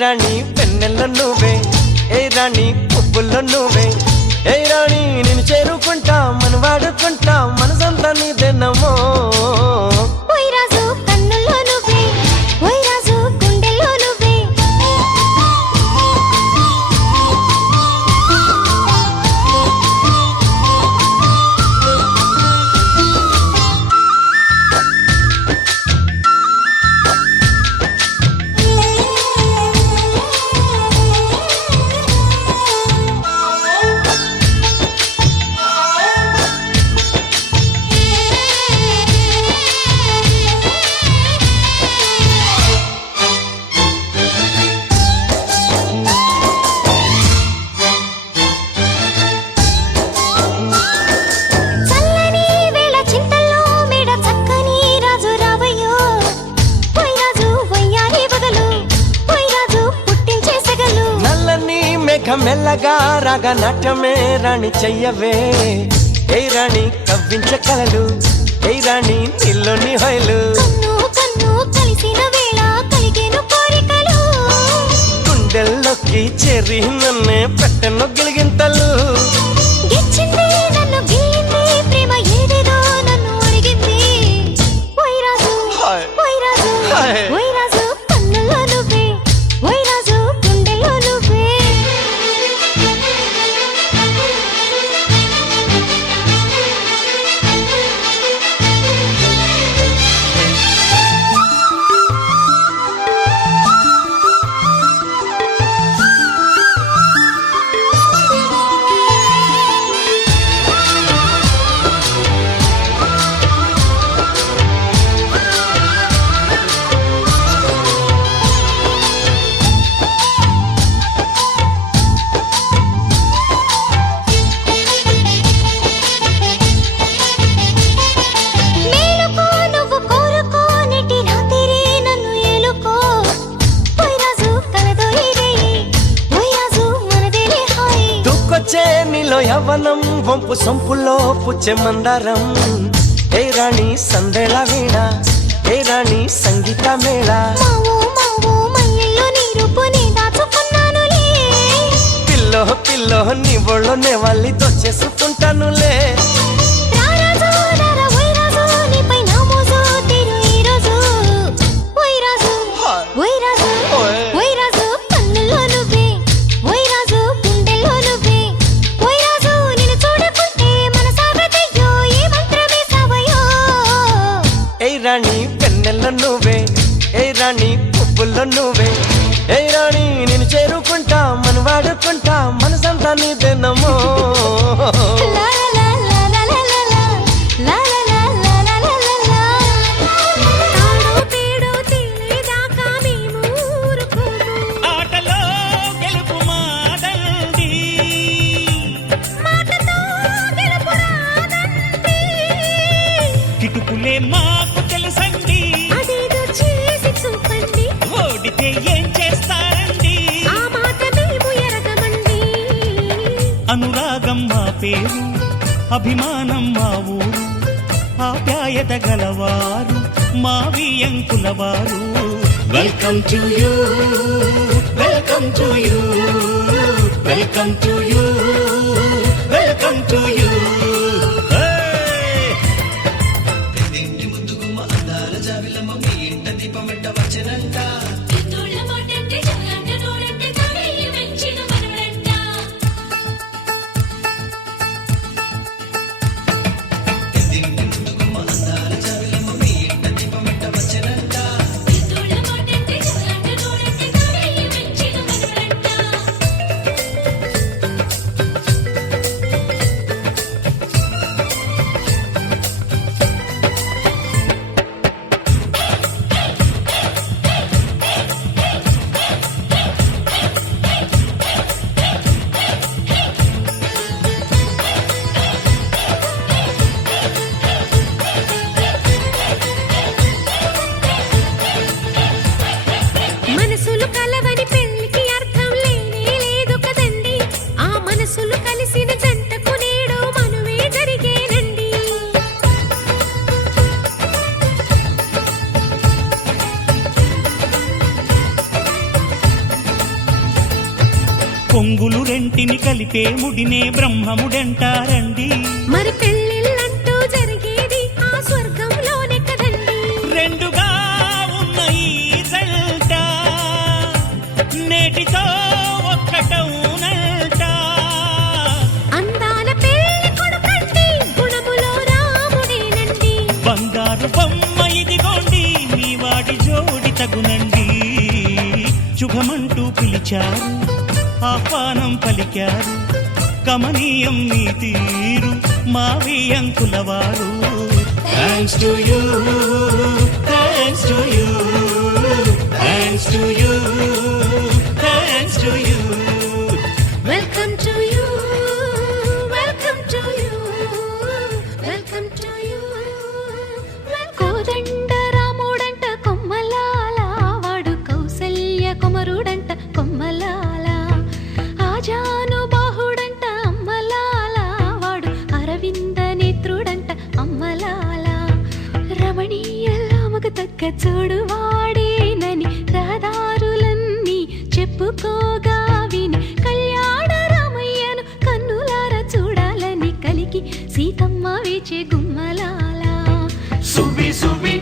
రాణి పెన్నెల్లో నువ్వే, ఏ రాణి పువ్వుల్లో నువ్వే, ఏ రాణి నేను చేరుకుంటా మన వాడుకుంటా మనసంతా నీదేనమ్మో. మెల్లగా రాగ నాట్యమే రాణి చెయ్యవే, ఏ రాణి కవ్వించ కలలు, ఏ రాణి నీలోని హొయలు, గుండెల్లోకి చేరి నన్నే పెట్టెను గిలిగింతలు. నీలో యవ్వనం వంపు సొంపులో పుచ్చే మందారం, ఏ రాణి సందేళ వీణ, ఏ రాణి సంగీత మేళ, పిల్లో పిల్లో నీ ఒళ్ళోనే వాళ్ళి దొచ్చేసుకుంటానులే. రాణి పెన్నెల్లో నువ్వే, ఏ రాణి పువ్వుల్లో నువ్వే, ఏ రాణి నేను చేరుకుంటా మన వాడుకుంటా మనసంతా నీదేనమ్మో. కిటుకులే మాకు తెలుసండి, అదేదో చేసి చూపండి, ఓడితే ఏం చేస్తారండి, ఆ మాట మేము ఎరగమండి. అనురాగం మా పేరు, అభిమానం మా ఊరు, ఆప్యాయత గలవారు మా వియంకుల వారు. Welcome to you, welcome to you, welcome to you, welcome to you. రెండింటిని కలిపే ముడినే బ్రహ్మముడంటారండి. మరి పెళ్ళిళ్ళంటూ జరిగేది ఆ స్వర్గంలోనే కదండి. రెండుగా ఉన్న ఈ జంట నేటితో ఒక్కటవునంట. అందాల పెళ్లి కొడుకండి, గుణములో రాముడేనండి. బంగారు బొమ్మ ఇదిగోండి, మీ వాడి జోడి తగునండి. శుభమంటూ పిలిచారు, ఆహ్వానం పలికారు, కమనీయం మీ తీరు మావి అంకుల వారు. Thanks to you, thanks to you, thanks to you, thanks to you. Welcome to you, welcome to you, welcome to you. Kodanda రాముడంట కొమ్మలాల, వాడు కౌసల్య కుమరుడంట కొమ్మలాల. ఆజాను బాహుడంట అమ్మలాల, వాడు అరవింద నేత్రుడంట అమ్మలాల. రమణీయలామకు తగ్గ చూడు వాడేనని రహదారులన్నీ చెప్పుకోగా విని, కళ్యాణ రామయ్యను కన్నులార చూడాలని కలికి సీతమ్మ వేచే గుమ్మలాల. సువ్వి సువ్వి